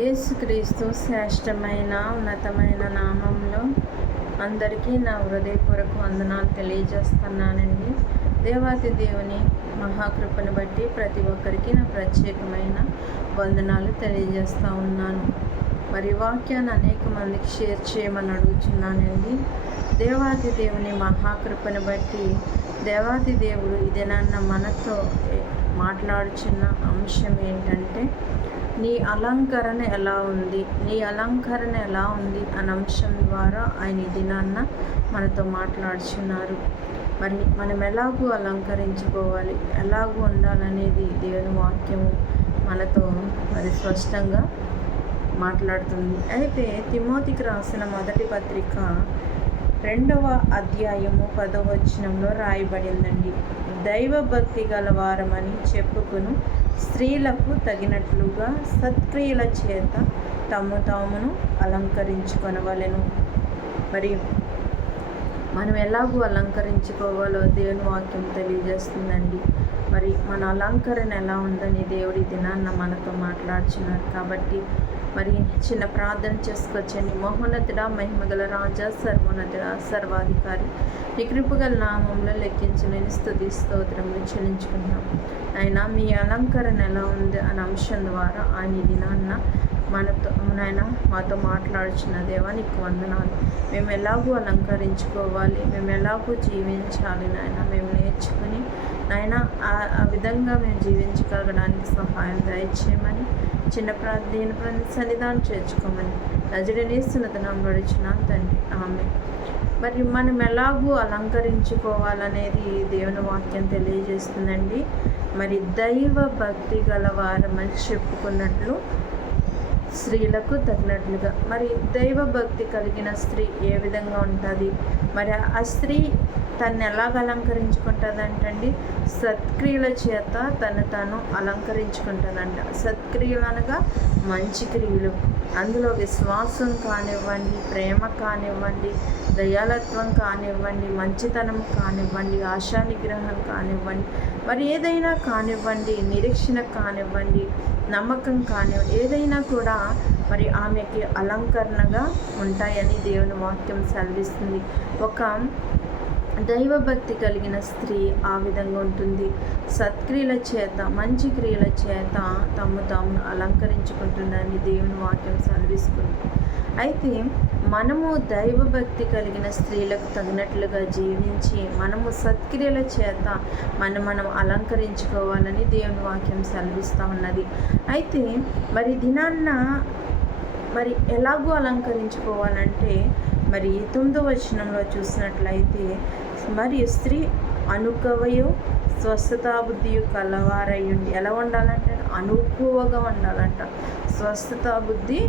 యేసుక్రీస్తు శ్రేష్టమైన ఉన్నతమైన నామంలో అందరికీ నా హృదయపూర్వక వందనాలు తెలియజేస్తున్నానండి. దేవాతి దేవుని మహాకృపను బట్టి ప్రతి ఒక్కరికి నా ప్రత్యేకమైన వందనాలు తెలియజేస్తూ ఉన్నాను. మరి వాక్యాన్ని అనేక మందికి షేర్ చేయమని అడుగుతున్నానండి దేవాతి దేవుని మహాకృపను బట్టి దేవాతి దేవుడు ఇదేనన్న మనతో మాట్లాడుచున్న అంశం ఏంటంటే నీ అలంకరణ ఎలా ఉంది? నీ అలంకరణ ఎలా ఉంది? అనే అంశం ద్వారా ఆయన ఈ దినాన్న మనతో మాట్లాడుచున్నారు. మరి మనం ఎలాగూ అలంకరించుకోవాలి? ఎలాగూ ఉండాలనేది దేవుని వాక్యము మనతో మరి స్పష్టంగా మాట్లాడుతుంది. అయితే తిమోతికి రాసిన మొదటి పత్రిక రెండవ అధ్యాయము పదవచనంలో రాయబడిందండి. దైవభక్తి గల వారమని చెప్పుకును. స్త్రీలకు తగినట్లుగా సత్క్రియల చేత తమ తామును అలంకరించుకొనవలెను. మరి మనం ఎలాగూ అలంకరించుకోవాలో దేవుని వాక్యం తెలియజేస్తుందండి. మరి మన అలంకరణ ఎలా ఉందని దేవుడి దినాన్న మనతో మాట్లాడుచున్నారు కాబట్టి మరి చిన్న ప్రార్థన చేసుకొచ్చండి. మహోన్నతుడ మహిమగల రాజా సర్వోన్నతుడ సర్వాధికారి. మీ కృపగల నామంలో లెక్కించలేని స్థుతి స్తోత్రములు చెల్లించుకున్నాం ఆయన మీ అలంకరణ ఎలా ఉంది అనే అంశం ద్వారా ఆయన దినాన్న మనతో నాయన మాతో మాట్లాడుచున్న దేవా నీకు వందనాలు. మేము ఎలాగూ అలంకరించుకోవాలి మేము ఎలాగూ జీవించాలి నాయన. మేము నేర్చుకుని నాయన ఆ విధంగా మేము జీవించగలగడానికి సహాయం దయచేయమని చిన్న ప్రార్థన సన్నిధానం చేర్చుకోమని నజడనేస్తున్నతనం నడుచున్నాను తండ్రి. ఆమె మరి మనం ఎలాగూ అలంకరించుకోవాలనేది దేవుని వాక్యం తెలియజేస్తుందండి. మరి దైవ భక్తి గల వారమని చెప్పుకున్నట్లు స్త్రీలకు తగినట్లుగా. మరి దైవ భక్తి కలిగిన స్త్రీ ఏ విధంగా ఉంటుంది? మరి ఆ స్త్రీ తను ఎలాగ అలంకరించుకుంటుందంటండి? సత్క్రియల చేత తను తాను అలంకరించుకుంటుందంట. సత్క్రియలు అనగా మంచి క్రియలు. అందులో విశ్వాసం కానివ్వండి ప్రేమ కానివ్వండి దయాలత్వం కానివ్వండి మంచితనం కానివ్వండి ఆశా నిగ్రహం కానివ్వండి మరి ఏదైనా కానివ్వండి నిరీక్షణ కానివ్వండి నమ్మకం కానివ్వండి ఏదైనా కూడా మరి ఆమెకి అలంకరణగా ఉంటాయని దేవుని వాక్యం సెలవిస్తుంది. ఒక దైవభక్తి కలిగిన స్త్రీ ఆ విధంగా ఉంటుంది. సత్క్రియల చేత మంచి క్రియల చేత తమ్ము తాము అలంకరించుకుంటుందని దేవుని వాక్యం సెలవిస్తుంది. అయితే మనము దైవభక్తి కలిగిన స్త్రీలకు తగినట్లుగా జీవించి మనము సత్క్రియల చేత మనం మనం అలంకరించుకోవాలని దేవుని వాక్యం సెలవిస్తూ ఉన్నది. అయితే మరి దినాన్న మరి ఎలాగో అలంకరించుకోవాలంటే మరి తొమ్మిదో వచనంలో చూసినట్లయితే మరియు స్త్రీ అనుకవయు స్వస్థతాబుద్ధి కలవారయ్యుండి ఎలా ఉండాలంటే అనుకువగా ఉండాలంట. స్వస్థతాబుద్ధి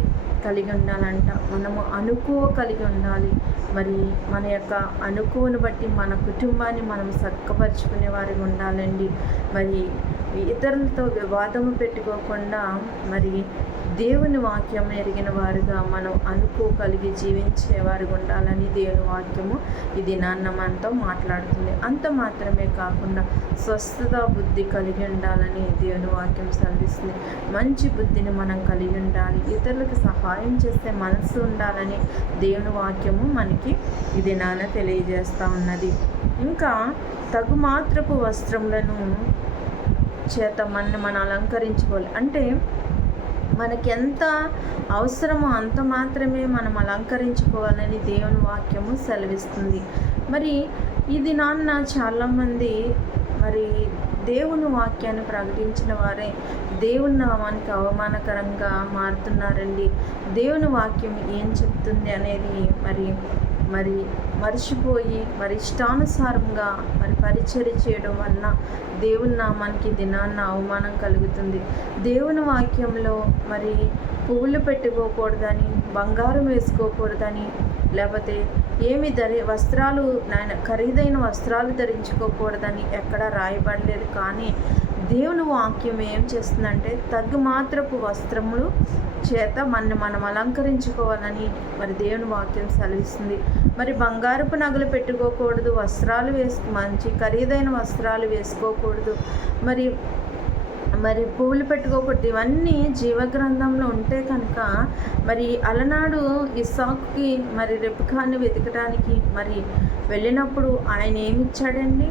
కలిగి ఉండాలంట మనము అనుకో కలిగి ఉండాలి మరి మన యొక్క అనుకువను బట్టి మన కుటుంబాన్ని మనం చక్కపరుచుకునే వారికి ఉండాలండి. మరి ఇతరులతో వివాదము పెట్టుకోకుండా మరి దేవుని వాక్యం ఎరిగిన వారుగా మనం అనుకోగలిగి జీవించేవారు ఉండాలని దేవుని వాక్యము ఇది నాన్న మనతో మాట్లాడుతుంది. అంత మాత్రమే కాకుండా స్వస్థత బుద్ధి కలిగి ఉండాలని దేవుని వాక్యం సెలవిస్తుంది. మంచి బుద్ధిని మనం కలిగి ఉండాలి. ఇతరులకు సహాయం చేసే మనసు ఉండాలని దేవుని వాక్యము మనకి ఇది నాన్న తెలియజేస్తూ ఉన్నది. ఇంకా తగు మాత్రపు వస్త్రములను చేత మన మనం అలంకరించుకోవాలి. అంటే మనకి ఎంత అవసరమో అంత మాత్రమే మనం అలంకరించుకోవాలని దేవుని వాక్యము సెలవిస్తుంది. మరి ఇది నాన్న చాలామంది మరి దేవుని వాక్యాన్ని ప్రకటించిన వారే దేవుని నామానికి అవమానకరంగా మారుతున్నారండి. దేవుని వాక్యం ఏం చెప్తుంది అనేది మరి మరి మరిచిపోయి మరి ఇష్టానుసారంగా మరి పరిచర్య చేయడం వలన దేవుని నామానికి దినాన్న అవమానం కలుగుతుంది. దేవుని వాక్యంలో మరి పువ్వులు పెట్టుకోకూడదని బంగారం వేసుకోకూడదని లేకపోతే ఏమి ధరి వస్త్రాలు నాయన ఖరీదైన వస్త్రాలు ధరించుకోకూడదని ఎక్కడా రాయబడలేదు. కానీ దేవుని వాక్యం ఏం చేస్తుందంటే తగ్గు మాత్రపు వస్త్రములు చేత మన మనం అలంకరించుకోవాలని మరి దేవుని వాక్యం సెలవిస్తుంది. మరి బంగారపు నగలు పెట్టుకోకూడదు వస్త్రాలు వేసుకు మంచి ఖరీదైన వస్త్రాలు వేసుకోకూడదు. మరి మరి పువ్వులు పెట్టుకోకూడదు ఇవన్నీ జీవగ్రంథంలో ఉంటే కనుక మరి అలనాడు ఇసాక్కి మరి రెప్కాన్ని వెతకడానికి మరి వెళ్ళినప్పుడు ఆయన ఏమిచ్చాడండి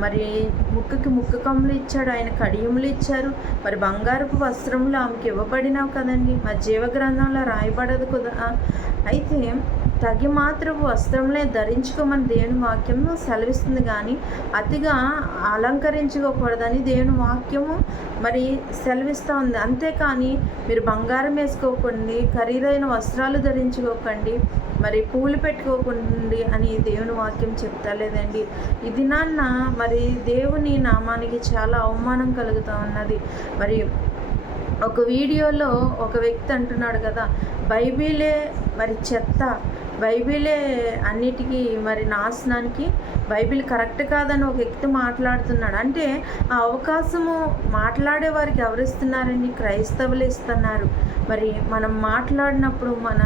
మరి ముక్కుకి ముక్క కమ్ములు ఇచ్చాడు ఆయన కడియములు ఇచ్చారు. మరి బంగారపు వస్త్రములు ఆమెకి ఇవ్వబడినావు కదండి. మరి జీవగ్రంథంలో రాయబడదు కదా. అయితే తగి మాత్రపు వస్త్రంలే ధరించుకోమని దేవుని వాక్యము సెలవిస్తుంది కానీ అతిగా అలంకరించుకోకూడదని దేవుని వాక్యము మరి సెలవిస్తూ ఉంది. అంతేకాని మీరు బంగారం వేసుకోకండి ఖరీదైన వస్త్రాలు ధరించుకోకండి మరి పూలు పెట్టుకోకండి అని దేవుని వాక్యం చెప్తా లేదండి ఇది నాన్న మరి దేవుని నామానికి చాలా అవమానం కలుగుతూ ఉన్నది. మరి ఒక వీడియోలో ఒక వ్యక్తి అంటున్నాడు కదా బైబిలే మరి చెత్త బైబిలే అన్నిటికీ మరి నాశనానికి బైబిల్ కరెక్ట్ కాదని ఒక వ్యక్తి మాట్లాడుతున్నాడు. అంటే ఆ అవకాశము మాట్లాడే వారికి ఎవరిస్తున్నారండి క్రైస్తవులు ఇస్తున్నారు. మరి మనం మాట్లాడినప్పుడు మన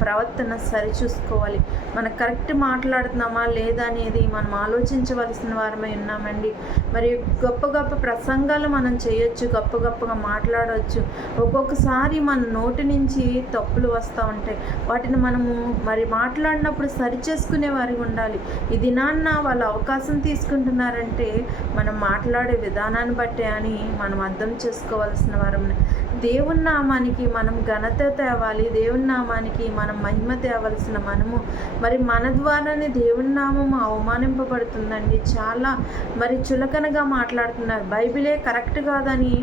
ప్రవర్తన సరిచూసుకోవాలి. మనం కరెక్ట్ మాట్లాడుతున్నామా లేదా అనేది మనం ఆలోచించవలసిన వారమై ఉన్నామండి. మరి గొప్ప గొప్ప ప్రసంగాలు మనం చేయొచ్చు గొప్ప గొప్పగా మాట్లాడవచ్చు ఒక్కొక్కసారి మన నోటి నుంచి తప్పులు వస్తూ ఉంటాయి. వాటిని మనము మరి మాట్లాడినప్పుడు సరిచేసుకునే వారికి ఉండాలి. ఇది నాన్న వాళ్ళు అవకాశం తీసుకుంటున్నారంటే మనం మాట్లాడే విధానాన్ని బట్టే అని మనం అర్థం చేసుకోవాల్సిన వారం దేవుని నామానికి మనం ఘనత తేవాలి దేవుని నామానికి మనం మహిమ తేవలసిన మనము. మరి మన ద్వారానే దేవుని నామము అవమానింపబడుతుందండి. చాలా మరి చులకనగా మాట్లాడుతున్నారు. బైబిలే కరెక్ట్ కాదని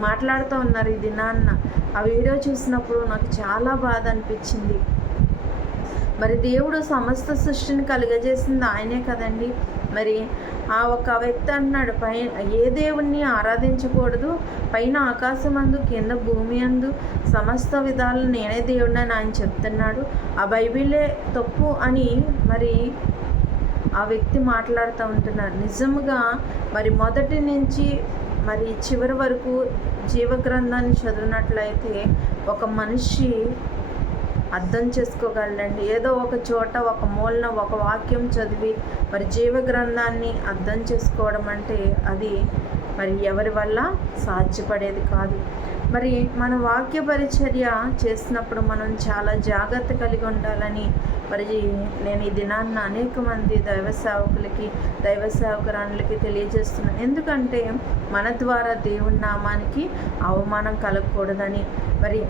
మాట్లాడుతూ ఉన్నారు ఇది నాన్న ఆ వీడియో చూసినప్పుడు నాకు చాలా బాధ అనిపించింది. మరి దేవుడు సమస్త సృష్టిని కలుగజేసింది ఆయనే కదండి. మరి ఆ ఒక వ్యక్తి అన్నాడు పైన ఏ దేవుణ్ణి ఆరాధించకూడదు? పైన ఆకాశం అందు కింద భూమి అందు సమస్త విధాలు నేనే దేవుడిని అని ఆయన చెప్తున్నాడు. ఆ బైబిలే తప్పు అని మరి ఆ వ్యక్తి మాట్లాడుతూ ఉంటున్నారు నిజంగా మరి మొదటి నుంచి మరి చివరి వరకు జీవగ్రంథాన్ని చదివినట్లయితే ఒక మనిషి అర్థం చేసుకోగలండి ఏదో ఒక చోట ఒక మూలన ఒక వాక్యం చదివి మరి జీవ గ్రంథాన్ని అర్థం చేసుకోవడం అంటే అది మరి ఎవరి వల్ల? సాధ్యపడేది కాదు. మరి మన వాక్య పరిచర్య చేసినప్పుడు మనం చాలా జాగ్రత్త కలిగి ఉండాలని మరి నేను ఈ దినాన్న అనేక మంది దైవ సేవకులకి దైవ సేవకురాణులకి తెలియజేస్తున్నాను. ఎందుకంటే మన ద్వారా దేవుని నామానికి అవమానం కలగకూడదని మరి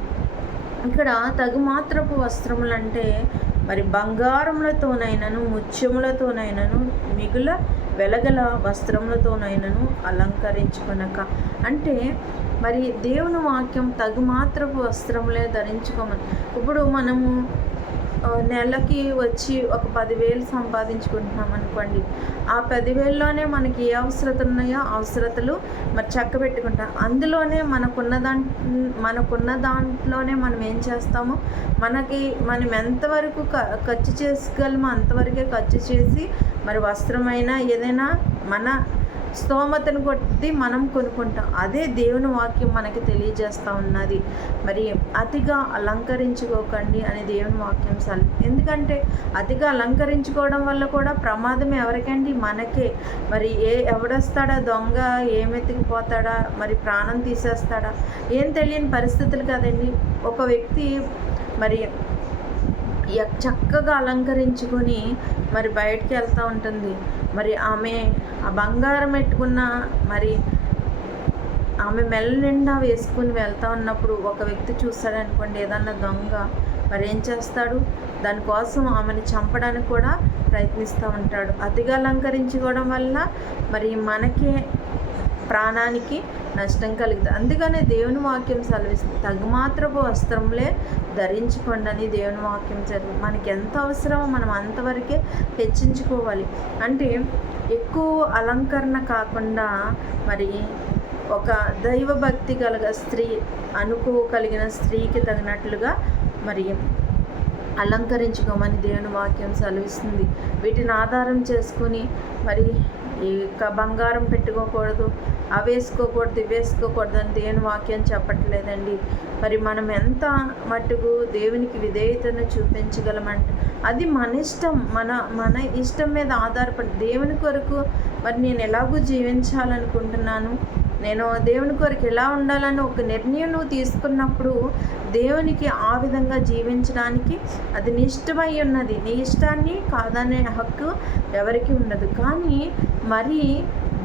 ఇక్కడ తగు మాత్రపు వస్త్రములంటే మరి బంగారములతోనైనను ముత్యములతోనైనను మిగుల వెలగల వస్త్రములతోనైనను అలంకరించుకునక. అంటే మరి దేవుని వాక్యం తగు మాత్రపు వస్త్రములే ధరించుకోమని. ఇప్పుడు మనము నెలకి వచ్చి ఒక పదివేలు సంపాదించుకుంటున్నాం అనుకోండి. ఆ పదివేల్లోనే మనకి ఏ అవసరత ఉన్నాయో అవసరతలు మరి చక్క పెట్టుకుంటాం. అందులోనే మనకున్న దాంట్ మనకున్న దాంట్లోనే మనం ఏం చేస్తామో మనకి మనం ఎంతవరకు ఖర్చు చేసుకోగలమో అంతవరకే ఖర్చు చేసి మరి వస్త్రమైనా ఏదైనా మన స్తోమతను కొట్టి మనం కొనుక్కుంటాం. అదే దేవుని వాక్యం మనకి తెలియజేస్తూ ఉన్నది. మరి అతిగా అలంకరించుకోకండి అని దేవుని వాక్యం సల్ ఎందుకంటే అతిగా అలంకరించుకోవడం వల్ల కూడా ప్రమాదం ఎవరికండి? మనకే. మరి ఏ ఎవడొస్తాడా? దొంగ ఏమెత్తికిపోతాడా మరి ప్రాణం తీసేస్తాడా? ఏం తెలియని పరిస్థితులు కదండి? ఒక వ్యక్తి మరి చక్కగా అలంకరించుకొని మరి బయటికి వెళ్తూ ఉంటుంది. మరి ఆమె ఆ బంగారం పెట్టుకున్న మరి ఆమె మెల్ల నిండా వేసుకుని వెళ్తా ఉన్నప్పుడు ఒక వ్యక్తి చూస్తాడనుకోండి ఏదన్నా దొంగ మరి ఏం చేస్తాడు? దానికోసం ఆమెను చంపడానికి కూడా ప్రయత్నిస్తూ ఉంటాడు. అతిగా అలంకరించుకోవడం వల్ల మరి మనకే ప్రాణానికి నష్టం కలుగుతుంది. అందుకనే దేవుని వాక్యం సెలవిస్తుంది. తగుమాత్రపు వస్త్రములే ధరించుకోండి అని దేవుని వాక్యం చదువు మనకి ఎంత అవసరమో మనం అంతవరకే హెచ్చించుకోవాలి. అంటే ఎక్కువ అలంకరణ కాకుండా మరి ఒక దైవభక్తి కలగ స్త్రీ అనుకోగలిగిన స్త్రీకి తగినట్లుగా మరి అలంకరించుకోమని దేవుని వాక్యం సెలవిస్తుంది. వీటిని ఆధారం చేసుకుని మరి ఈ బంగారం పెట్టుకోకూడదు అవి వేసుకోకూడదు ఇవి వేసుకోకూడదు అని దేవుని వాక్యం చెప్పట్లేదండి. మరి మనం ఎంత మట్టుకు దేవునికి విధేయతను చూపించగలమంటే అది మన ఇష్టం మన మన ఇష్టం మీద ఆధారపడి దేవుని కొరకు మరి నేను ఎలాగూ జీవించాలనుకుంటున్నాను? నేను దేవుని కొరకు ఎలా ఉండాలని ఒక నిర్ణయం నువ్వు తీసుకున్నప్పుడు దేవునికి ఆ విధంగా జీవించడానికి అది నీ ఇష్టమై ఉన్నది. నీ ఇష్టాన్ని కాదనే హక్కు ఎవరికి ఉండదు. కానీ మరి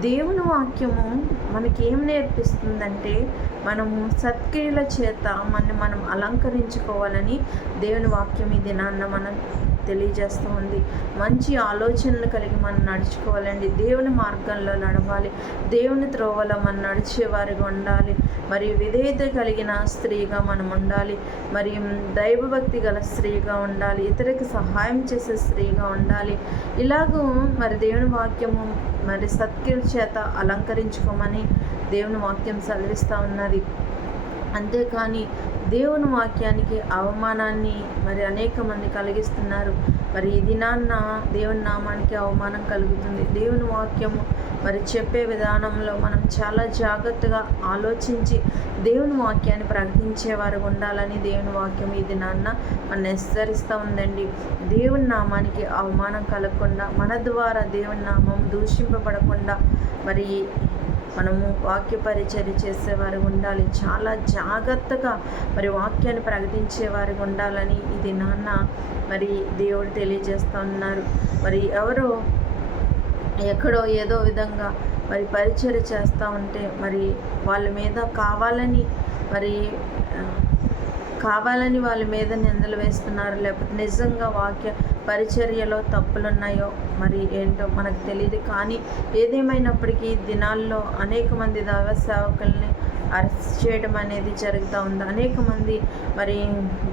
దేవుని వాక్యము మనకేం నేర్పిస్తుందంటే మనము సత్క్రియల చేత మన మనం అలంకరించుకోవాలని దేవుని వాక్యం ఇది నాన్న మనం తెలియజేస్తూ ఉంది. మంచి ఆలోచనలు కలిగి మనం నడుచుకోవాలండి. దేవుని మార్గంలో నడవాలి. దేవుని త్రోవలో మనం నడిచేవారిగా ఉండాలి. మరియు విధేయత కలిగిన స్త్రీగా మనం ఉండాలి. మరియు దైవభక్తి గల స్త్రీగా ఉండాలి. ఇతరులకు సహాయం చేసే స్త్రీగా ఉండాలి. ఇలాగూ మరి దేవుని వాక్యము మరి సత్క్రియల చేత అలంకరించుకోమని దేవుని వాక్యం సెలవిస్తూ ఉన్నది. అంతేకాని దేవుని వాక్యానికి అవమానాన్ని మరి అనేక మంది కలిగిస్తున్నారు. మరి ఈ దినాన్న దేవుని నామానికి అవమానం కలుగుతుంది. దేవుని వాక్యము మరి చెప్పే విధానంలో మనం చాలా జాగ్రత్తగా ఆలోచించి దేవుని వాక్యాన్ని ప్రకటించేవారు ఉండాలని దేవుని వాక్యం ఇది నాన్న మన హెచ్చరిస్తూ ఉందండి. దేవుని నామానికి అవమానం కలగకుండా మన ద్వారా దేవుని నామం దూషింపబడకుండా మరి మనము వాక్య పరిచర్య చేసేవారు ఉండాలి. చాలా జాగ్రత్తగా మరి వాక్యాన్ని ప్రకటించేవారు ఉండాలని ఇది నాన్న మరి దేవుడు తెలియజేస్తూ ఉన్నారు. మరి ఎవరో ఎక్కడో ఏదో విధంగా మరి పరిచయం చేస్తూ ఉంటే మరి వాళ్ళ మీద కావాలని మరి కావాలని వాళ్ళ మీద నిందలు వేస్తున్నారు. లేకపోతే నిజంగా వాక్య పరిచర్యలో తప్పులున్నాయో మరి ఏంటో మనకు తెలియదు కానీ ఏదేమైనప్పటికీ దినాల్లో అనేక మంది దైవ సేవకుల్ని అరెస్ట్ చేయడం అనేది జరుగుతూ ఉంది. అనేక మంది మరి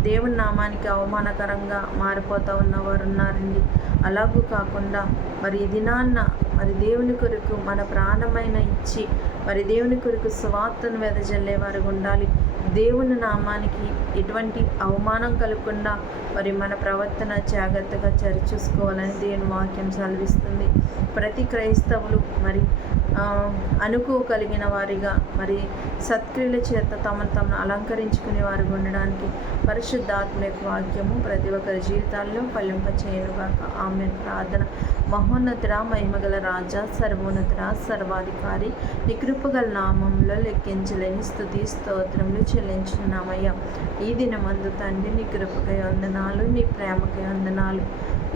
దేవుని నామానికి అవమానకరంగా మారిపోతూ ఉన్నవారు ఉన్నారండి. అలాగూ కాకుండా మరి దినాన్న మరి దేవుని కొరకు మన ప్రాణమైన ఇచ్చి మరి దేవుని కొరకు స్వార్థను వెదజల్లే వారు ఉండాలి. దేవుని నామానికి ఎటువంటి అవమానం కలగకుండా మరి మన ప్రవర్తన జాగ్రత్తగా చర్చూసుకోవాలని దేవుని వాక్యం సెలవిస్తుంది. ప్రతి క్రైస్తవులు మరి అనుకోగలిగిన వారిగా మరి సత్క్రియల చేత తమను తమను అలంకరించుకునే వారు ఉండడానికి పరిశుద్ధాత్మ యొక్క వాక్యము ప్రతి ఒక్కరి జీవితాల్లో ఫలింప ఆమె ప్రార్థన. మహోన్నతుడ మహిమగల రాజా సర్వోన్నతుడ సర్వాధికారి నికృపగల నామంలో లెక్కించలేని స్థుతి స్తోత్రములు చెల్లించున్నామయ్యా ఈ దినమందు తండ్రి నీ కృపకై వందనాలు నీ ప్రేమకై వందనాలు.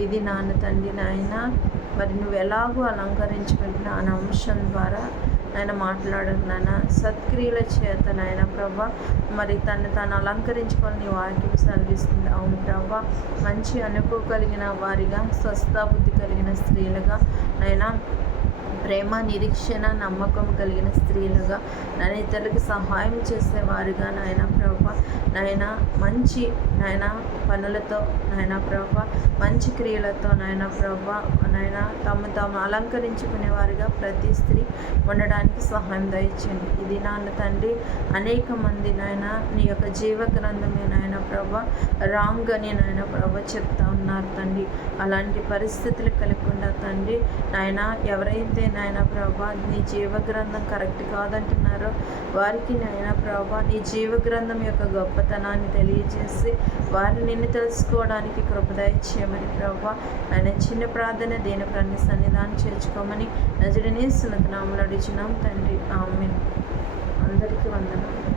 ఇది నాన్న తండ్రి నాయన మరి నువ్వు ఎలాగో అలంకరించుకుంటున్నా అనే అంశం ద్వారా ఆయన మాట్లాడదు నాయన. సత్క్రియల చేత నాయన ప్రభా మరి తను తాను అలంకరించుకొని వాక్యం సెలవిస్తుంది. అవును ప్రభా మంచి అనుకోగలిగిన వారిగా స్వస్థబుద్ధి కలిగిన స్త్రీలుగా నైనా ప్రేమ నిరీక్షణ నమ్మకం కలిగిన స్త్రీలుగా నాయన ఇతరులకు సహాయం చేసేవారుగా నాయన ప్రభా. నాయన మంచి నాయన పనులతో నాయన ప్రభ. మంచి క్రియలతో నాయన ప్రభా. నాయన తమ తాము అలంకరించుకునే వారిగా ప్రతి స్త్రీ ఉండడానికి సహాయం దయచండి ఇది నాన్న తండ్రి అనేక మంది నాయన నీ యొక్క జీవ గ్రంథమే నాయన ప్రభ. రాంగ్ అని నాయన ప్రభా చెప్తాను ఉన్నారు తండ్రి. అలాంటి పరిస్థితులు కలగకుండా తండ్రి నాయన ఎవరైతే నాయన ప్రభా నీ జీవగ్రంథం కరెక్ట్ కాదంటున్నారో వారికి నాయన ప్రభా నీ జీవగ్రంథం యొక్క గొప్పతనాన్ని తెలియజేసి వారిని నిన్ను తెలుసుకోవడానికి కృపదయ చేయమని ప్రభా ఆయన చిన్న ప్రార్థన దేని ప్రన్ని సన్నిధానం చేర్చుకోమని నజడిని సునతనాములు అడిచినాం తండ్రి. ఆమె అందరికీ వందనాలు.